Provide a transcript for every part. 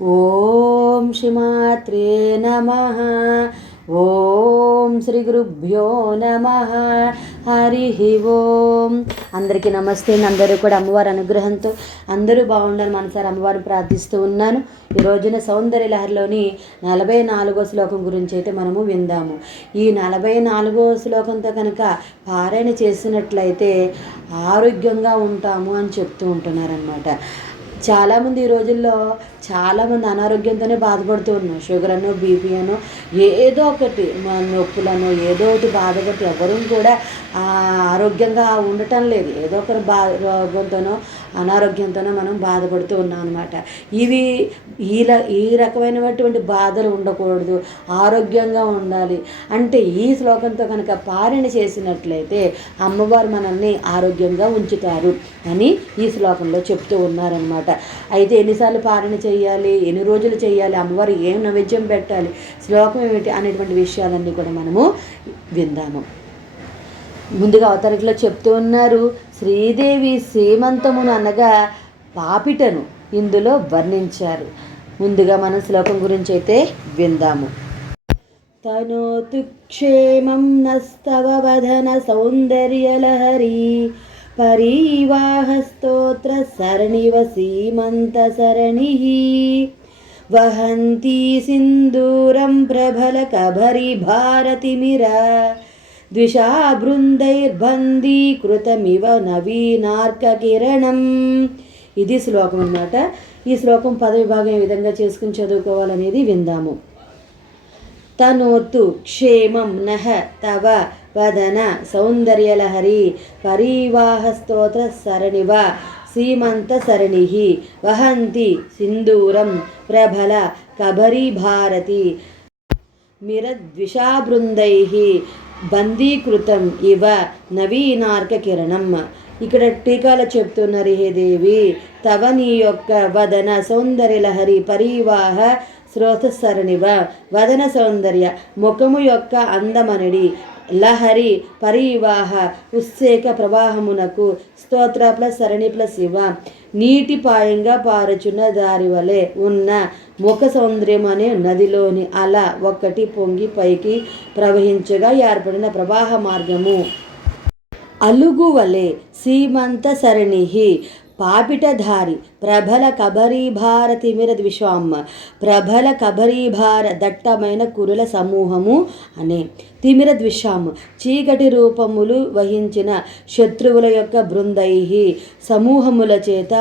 ఓం శ్రీమాత్రే నమ. ఓం శ్రీ గురుభ్యో నమ. హరి ఓం. అందరికీ నమస్తే. అందరూ కూడా అమ్మవారి అనుగ్రహంతో అందరూ బాగుండాలని మనసారి అమ్మవారిని ప్రార్థిస్తూ ఉన్నాను. ఈ రోజున సౌందర్య లహరిలోని నలభై నాలుగో శ్లోకం గురించి అయితే మనము విందాము. ఈ నలభై నాలుగో శ్లోకంతో కనుక పారాయణ చేసినట్లయితే ఆరోగ్యంగా ఉంటాము అని చెప్తూ ఉంటున్నారనమాట చాలామంది ఈ రోజుల్లో చాలామంది అనారోగ్యంతోనే బాధపడుతూ ఉన్నాం షుగర్ అనో బీపీ అనో ఏదో ఒకటి మన నొప్పులను ఏదో ఒకటి బాధపడుతూ ఎవరూ కూడా ఆరోగ్యంగా ఉండటం లేదు. ఏదో ఒకరి బా రోగంతోనో అనారోగ్యంతోనే మనం బాధపడుతూ ఉన్నాం అనమాట ఇవి ఈ ఈ రకమైనటువంటి బాధలు ఉండకూడదు. ఆరోగ్యంగా ఉండాలి. అంటే ఈ శ్లోకంతో కనుక పారణ చేసినట్లయితే అమ్మవారు మనల్ని ఆరోగ్యంగా ఉంచుతారు అని ఈ శ్లోకంలో చెప్తూ ఉన్నారనమాట అయితే ఎన్నిసార్లు పారణ చేయాలి? ఎన్ని రోజులు చేయాలి? అమ్మవారు ఏం నైవేద్యం పెట్టాలి? శ్లోకం ఏమిటి అనేటువంటి విషయాలన్నీ కూడా మనము విందాము. ముందుగా అవతరికలో చెప్తూ ఉన్నారు. శ్రీదేవి సీమంతమును అనగా పాపిటను ఇందులో వర్ణించారు. ముందుగా మనం శ్లోకం గురించి అయితే విందాము. తనోతు క్షేమం నస్తవధన వదన సౌందర్యలహరి పరీవాహస్తోత్ర సరణివ సీమంత సరణి వహంతి సింధూరం ప్రబల కభరి భారతిమిరా ద్విషా బృందైర్బందీకృతమివ నవీనార్కకిరణం. ఇది శ్లోకం అన్నమాట. ఈ శ్లోకం పదవిభాగం ఏ విధంగా చేసుకుని చదువుకోవాలనేది విందాము. తనోతు క్షేమం నహ తవ వదన సౌందర్యలహరి పరీవాహ స్తోత్ర సరణివ సీమంత సరణి వహంతి సింధూరం ప్రబల కబరీ భారతి మిరద్విషాబృందై బందీకృతం ఇవ నవీనార్క కిరణం ఇక్కడ టీకాలు చెప్తున్నారు హే దేవి తవ నీ యొక్క వదన సౌందర్యలహరి పరివాహ స్రోతసరణివ వదన సౌందర్య ముఖము యొక్క అందమనడి లహరి పరివాహ ఉత్సేక ప్రవాహమునకు స్తోత్ర ప్లస్ సరణి ప్లస్ ఇవ నీటిపాయంగా పారుచున్న దారి వలె ఉన్న ముఖ సౌందర్యం అనే నదిలోని అల ఒక్కటి పొంగి పైకి ప్రవహించగా ఏర్పడిన ప్రవాహ మార్గము. అలుగు వలె సీమంత సరణి పాపిటధారి ప్రబల కబరీభార తిమిర ద్విశ్వామ్మ ప్రబల కబరీభార దట్టమైన కురుల సమూహము అనే తిమిర ద్విషాము. చీకటి రూపములు వహించిన శత్రువుల యొక్క బృందై సమూహముల చేత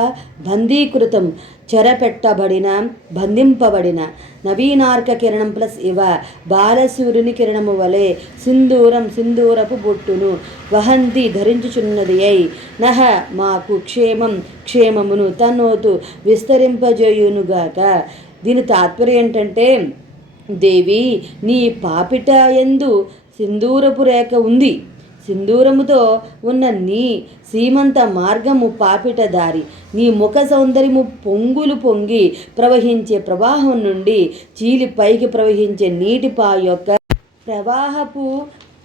బందీకృతం చెరపెట్టబడిన బంధింపబడిన. నవీనార్క కిరణం ప్లస్ ఇవ. బాలసూర్యుని కిరణము వలె సింధూరం సింధూరపు బొట్టును వహంతి ధరించుచున్నది అయి నహ మాకు క్షేమం క్షేమమును తన్నోతు విస్తరింపజేయునుగాక. దీని తాత్పర్యం ఏంటంటే దేవి నీ పాపిట ఎందు సింధూరపు రేఖ ఉంది. సింధూరముతో ఉన్న నీ సీమంత మార్గము పాపిట దారి. నీ ముఖ సౌందర్యము పొంగులు పొంగి ప్రవహించే ప్రవాహం నుండి చీలి పైకి ప్రవహించే నీటి పా యొక్క ప్రవాహపు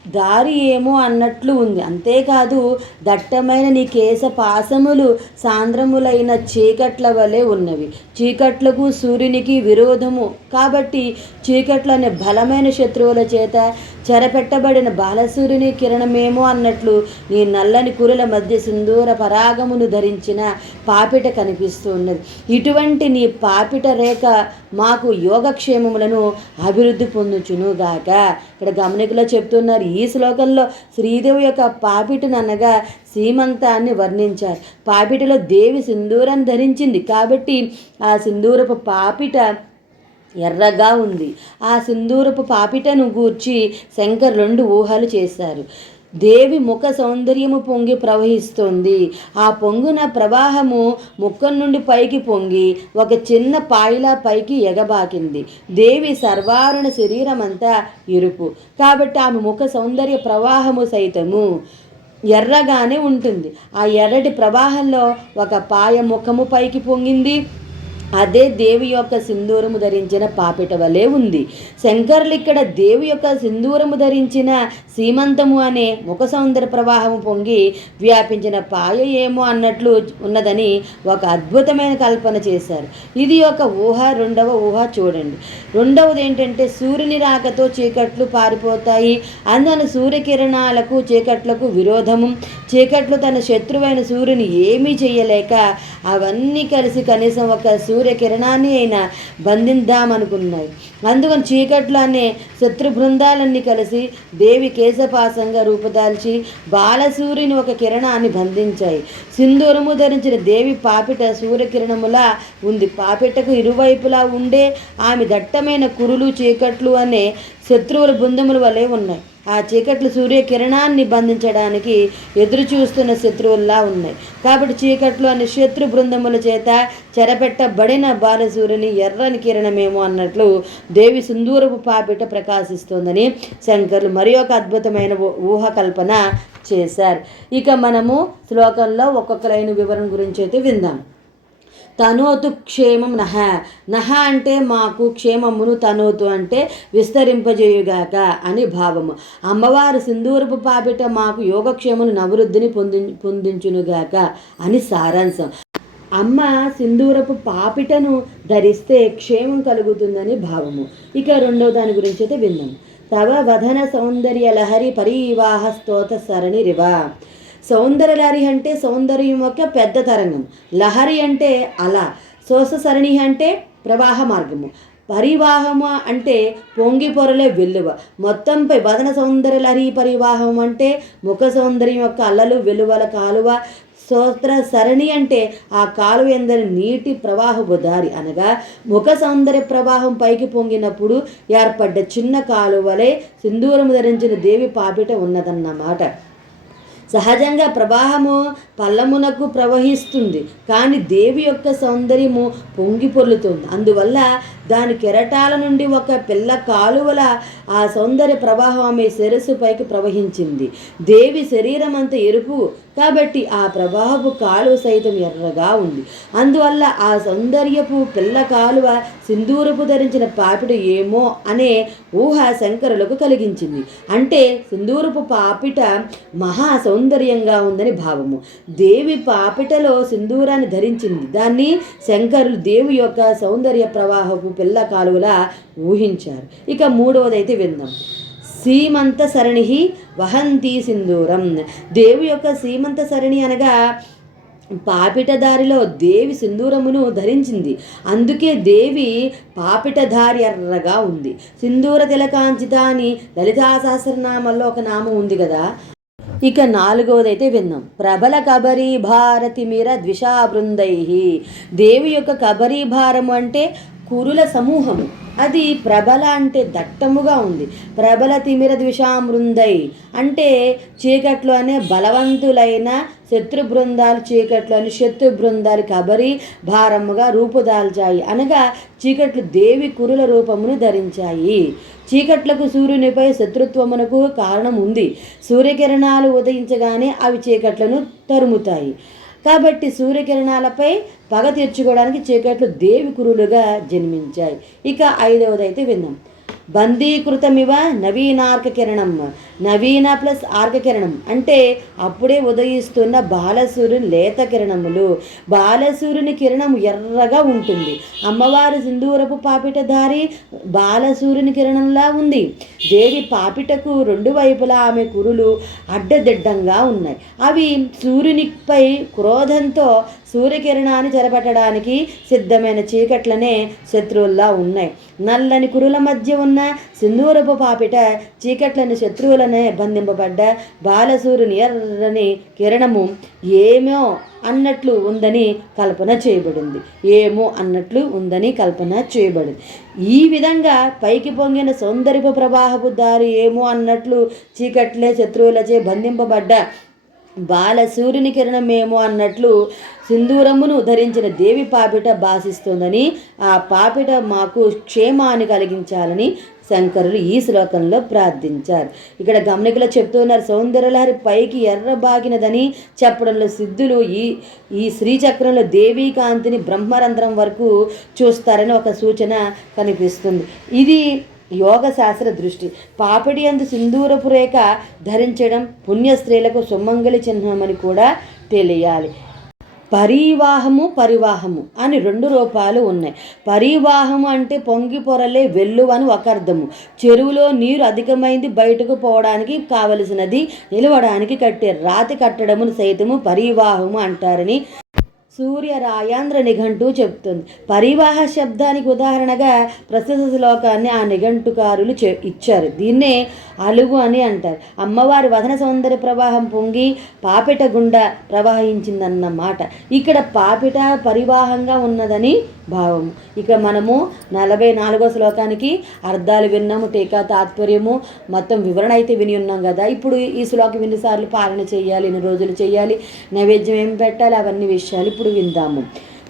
దారి ఏమో అన్నట్లు ఉంది. అంతేకాదు దట్టమైన నీ కేశ పాశములు సాంద్రములైన చీకట్ల వలె ఉన్నవి. చీకట్లకు సూర్యునికి విరోధము. కాబట్టి చీకట్లనే బలమైన శత్రువుల చేత చెరపెట్టబడిన బాలసూర్యుని కిరణమేమో అన్నట్లు నీ నల్లని కురుల మధ్య సింధూర పరాగమును ధరించిన పాపిట కనిపిస్తూ ఉన్నది ఇటువంటి నీ పాపిట రేఖ మాకు యోగక్షేమములను అభివృద్ధి పొందుచునుగాక. ఇక్కడ గమనికలో చెప్తున్నారు. ఈ శ్లోకంలో శ్రీదేవి యొక్క పాపిటను అనగా సీమంతాన్ని వర్ణించారు. పాపిటలో దేవి సింధూరం ధరించింది కాబట్టి ఆ సింధూరపు పాపిట ఎర్రగా ఉంది. ఆ సింధూరపు పాపిటను గూర్చి శంకర్ రెండు ఊహలు చేశారు. దేవి ముఖ సౌందర్యము పొంగి ప్రవహిస్తోంది. ఆ పొంగున ప్రవాహము ముఖం నుండి పైకి పొంగి ఒక చిన్న పాయిలా పైకి ఎగబాకింది. దేవి సర్వారుణ శరీరం అంతా ఎరుపు కాబట్టి ఆమె ముఖ సౌందర్య ప్రవాహము సైతము ఎర్రగానే ఉంటుంది. ఆ ఎర్రటి ప్రవాహంలో ఒక పాయ ముఖము పైకి పొంగింది. అదే దేవి యొక్క సింధూరము ధరించిన పాపిట వలె ఉంది. శంకరులు ఇక్కడ దేవి యొక్క సింధూరము ధరించిన సీమంతము అనే ముఖ సౌందర్య ప్రవాహము పొంగి వ్యాపించిన పాయ ఏమో అన్నట్లు ఉన్నదని ఒక అద్భుతమైన కల్పన చేశారు. ఇది ఒక ఊహ రెండవ ఊహ చూడండి. రెండవది ఏంటంటే సూర్యుని రాకతో చీకట్లు పారిపోతాయి. అందున సూర్యకిరణాలకు చీకట్లకు విరోధము. చీకట్లు తన శత్రువైన సూర్యుని ఏమీ చేయలేక అవన్నీ కలిసి కనీసం ఒక సూర్యకిరణాన్ని అయినా బంధిద్దామనుకున్నాయి అందుకని చీకట్లు అనే శత్రు బృందాలన్నీ కలిసి దేవి కేశపాసంగా రూపుదాల్చి బాలసూర్యుని ఒక కిరణాన్ని బంధించాయి. సింధూరము ధరించిన దేవి పాపిట సూర్యకిరణములా ఉంది. పాపిటకు ఇరువైపులా ఉండే ఆమె దట్టమైన కురులు చీకట్లు అనే శత్రువుల బృందముల వలె ఉన్నాయి. ఆ చీకట్లు సూర్యకిరణాన్ని బంధించడానికి ఎదురు చూస్తున్న శత్రువుల్లా ఉన్నాయి. కాబట్టి చీకట్లు అనే శత్రు బృందముల చేత చెరపెట్టబడిన బాలసూర్యుని ఎర్రని కిరణమేమో అన్నట్లు దేవి సుందూరపు పాపిట ప్రకాశిస్తోందని శంకర్లు మరి ఒక అద్భుతమైన ఊ- ఊహకల్పన చేశారు. ఇక మనము శ్లోకంలో ఒక్కొక్క లైన్ వివరణ గురించి అయితే విందాం. తనోతు క్షేమం నహ. నహ అంటే మాకు క్షేమమును తనోతు అంటే విస్తరింపజేయుగాక అని భావము. అమ్మవారు సింధూరపు పాపిట మాకు యోగక్షేమను నవృద్ధిని పొంది పొందించునుగాక అని సారాంశం. అమ్మ సింధూరపు పాపిటను ధరిస్తే క్షేమం కలుగుతుందని భావము. ఇక రెండవ దాని గురించి అయితే విందాం. తవ వధన సౌందర్య లహరి పరీవాహ స్తోత సరణి రివా. సౌందర్య లహరి అంటే సౌందర్యం యొక్క పెద్ద తరంగం. లహరి అంటే అల శోష సరణి అంటే ప్రవాహ మార్గము. పరివాహము అంటే పొంగి పొరలే వెలువ మొత్తంపై వదన సౌందర్య లహరి పరివాహం అంటే ముఖ సౌందర్యం యొక్క అల్లలు వెలువల కాలువ. స్తోత్ర సరణి అంటే ఆ కాలువ ఎందరి నీటి ప్రవాహపు దారి అనగా ముఖ సౌందర్య ప్రవాహం పైకి పొంగినప్పుడు ఏర్పడ్డ చిన్న కాలువలే సింధూరము ధరించిన దేవి పాపిట ఉన్నదన్నమాట. సహజంగా ప్రవాహము పల్లమునకు ప్రవహిస్తుంది. కానీ దేవి యొక్క సౌందర్యము పొంగి పొర్లుతుంది. అందువల్ల దాని కెరటాల నుండి ఒక పిల్ల కాలువల ఆ సౌందర్య ప్రవాహం ఆమె శిరస్సు పైకి ప్రవహించింది. దేవి శరీరం అంత ఎరుపు కాబట్టి ఆ ప్రవాహపు కాలువ సైతం ఎర్రగా ఉంది. అందువల్ల ఆ సౌందర్యపు పిల్ల కాలువ సింధూరపు ధరించిన పాపిట ఏమో అనే ఊహ శంకరులకు కలిగించింది. అంటే సింధూరపు పాపిట మహా సౌందర్యంగా ఉందని భావము. దేవి పాపిటలో సింధూరాన్ని ధరించింది. దాన్ని శంకరులు దేవి యొక్క సౌందర్య ప్రవాహపు పిల్ల కాలువలా ఊహించారు. ఇక మూడవదైతే విందాం. సీమంత సరణి వహంతి సింధూరం. దేవి యొక్క సీమంత సరణి అనగా పాపిటదారిలో దేవి సింధూరమును ధరించింది. అందుకే దేవి పాపిటధారి ఎర్రగా ఉంది. సింధూర తిలకాంచిత అని లలితా సహస్రనామంలో ఒక నామం ఉంది కదా. ఇక నాలుగవదైతే విన్నాం ప్రబల కబరీ భారతి మీర ద్విషా బృందై. దేవి యొక్క కబరీ భారము అంటే కురుల సమూహము. అది ప్రబల అంటే దట్టముగా ఉంది. ప్రబల తిమిర ద్విషామృందై. అంటే చీకట్లో అనే బలవంతులైన శత్రు బృందాలు చీకట్లోని శత్రు బృందాలు కబరి భారముగా రూపుదాల్చాయి. అనగా చీకట్లు దేవి కురుల రూపమును ధరించాయి. చీకట్లకు సూర్యునిపై శత్రుత్వమునకు కారణం ఉంది. సూర్యకిరణాలు ఉదయించగానే అవి చీకట్లను తరుముతాయి. కాబట్టి సూర్యకిరణాలపై పగ తీర్చుకోవడానికి చీకట్లు దేవి కురులుగా జన్మించాయి. ఇక ఐదవదైతే విందాం బందీకృతమివ నవీనార్క కిరణం. నవీన ప్లస్ ఆర్గకిరణం అంటే అప్పుడే ఉదయిస్తున్న బాలసూర్యుని లేత కిరణములు. బాలసూర్యుని కిరణం ఎర్రగా ఉంటుంది. అమ్మవారి సింధూరపు పాపిట దారి బాలసూర్యుని కిరణంలా ఉంది. దేవి పాపిటకు రెండు వైపులా ఆమె కురులు అడ్డదిడ్డంగా ఉన్నాయి. అవి సూర్యునిపై క్రోధంతో సూర్యకిరణాన్ని చెరపట్టడానికి సిద్ధమైన చీకట్లనే శత్రువుల్లా ఉన్నాయి. నల్లని కురుల మధ్య ఉన్న సింధూరపు పాపిట చీకట్లని శత్రువులను బంధింపబడ్డ బాలసూర్యుని ఎర్రని కిరణము ఏమో అన్నట్లు ఉందని కల్పన చేయబడింది. ఏమో అన్నట్లు ఉందని కల్పన చేయబడింది. ఈ విధంగా పైకి పొంగిన సౌందర్యపు ప్రవాహపు దారి ఏమో అన్నట్లు చీకట్లే శత్రువులచే బంధింపబడ్డ బాల సూర్యుని కిరణమేమో అన్నట్లు సింధూరమును ధరించిన దేవి పాపిట భాషిస్తుందని ఆ పాపిట మాకు క్షేమాన్ని కలిగించాలని శంకరులు ఈ శ్లోకంలో ప్రార్థించారు. ఇక్కడ గమనికలో చెప్తున్నారు సౌందర్యలహరి పైకి ఎర్రబాగినదని చెప్పడంలో సిద్ధులు ఈ ఈ శ్రీచక్రంలో దేవీ కాంతిని బ్రహ్మరంధ్రం వరకు చూస్తారని ఒక సూచన కనిపిస్తుంది. ఇది యోగ శాస్త్ర దృష్టి పాపిడి అందు సింధూరపు రేఖ ధరించడం పుణ్య స్త్రీలకు సుమంగళి చిహ్నమని కూడా తెలియాలి. పరివాహము పరివాహము అని రెండు రూపాలు ఉన్నాయి. పరివాహము అంటే పొంగి పొరలే వెళ్ళు అని ఒక అర్థము. చెరువులో నీరు అధికమైంది బయటకు పోవడానికి కావలసినది నిలవడానికి కట్టే రాతి కట్టడమును సైతము పరివాహము అంటారని సూర్య రాయాంధ్ర నిఘంటు చెప్తుంది పరివాహ శబ్దానికి ఉదాహరణగా ప్రస్తుత శ్లోకాన్ని ఆ నిఘంటుకారులు చె ఇచ్చారు. దీన్నే అలుగు అని అంటారు. అమ్మవారి వదన సౌందర్య ప్రవాహం పొంగి పాపిట గుండా ప్రవహించిందన్నమాట. ఇక్కడ పాపిట పరివాహంగా ఉన్నదని భావము. ఇక మనము నలభై నాలుగో శ్లోకానికి అర్థాలు విన్నాము టీకా తాత్పర్యము మొత్తం వివరణ అయితే విని ఉన్నాం కదా. ఇప్పుడు ఈ శ్లోకం ఎన్నిసార్లు పాలన చేయాలి ఎన్ని రోజులు చేయాలి నైవేద్యం ఏం పెట్టాలి అవన్నీ విషయాలు ఇప్పుడు విందాము.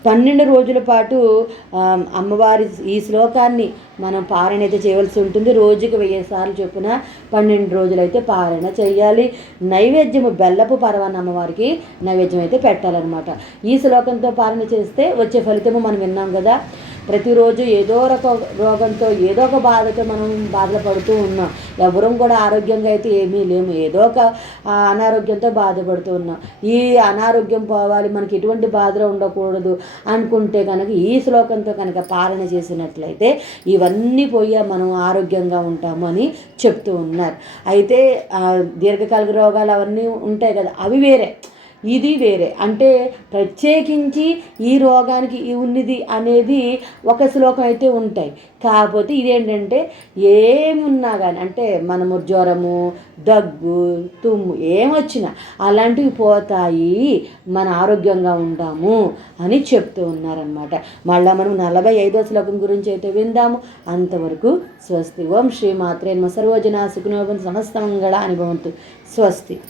పన్నెండు రోజుల పాటు అమ్మవారి ఈ శ్లోకాన్ని మనం పారాయణ అయితే చేయవలసి ఉంటుంది. రోజుకి వెయ్యి సార్లు చొప్పున పన్నెండు రోజులు అయితే పారాయణ చేయాలి. నైవేద్యము బెల్లపు పర్వాన్ని అమ్మవారికి నైవేద్యం అయితే పెట్టాలన్నమాట. ఈ శ్లోకంతో పారాయణ చేస్తే వచ్చే ఫలితము మనం విన్నాం కదా. ప్రతిరోజు ఏదో ఒక రోగంతో ఏదో ఒక బాధతో మనం బాధలు పడుతూ ఉన్నాం. ఎవరూ కూడా ఆరోగ్యంగా అయితే ఏమీ లేము. ఏదో ఒక అనారోగ్యంతో బాధపడుతూ ఉన్నాం. ఈ అనారోగ్యం పోవాలి మనకి ఎటువంటి బాధలు ఉండకూడదు అనుకుంటే కనుక ఈ శ్లోకంతో కనుక పాలన చేసినట్లయితే ఇవన్నీ పోయి మనం ఆరోగ్యంగా ఉంటాము అని చెప్తూ ఉన్నారు. అయితే దీర్ఘకాలిక రోగాలు అవన్నీ ఉంటాయి కదా అవి వేరే. ఇది వేరే. అంటే ప్రత్యేకించి ఈ రోగానికి ఉన్నది అనేది ఒక శ్లోకం అయితే ఉంటాయి. కాకపోతే ఇదేంటంటే ఏమున్నా కానీ అంటే మనము జ్వరము దగ్గు తుమ్ము ఏమొచ్చినా అలాంటివి పోతాయి. మన ఆరోగ్యంగా ఉంటాము అని చెప్తూ ఉన్నారనమాట మళ్ళీ మనం నలభై ఐదో శ్లోకం గురించి అయితే విందాము. అంతవరకు స్వస్తి. ఓం శ్రీ మాత్రే సర్వజన సుఖనోగం సమస్త మంగళ అనుభవంతు స్వస్తి.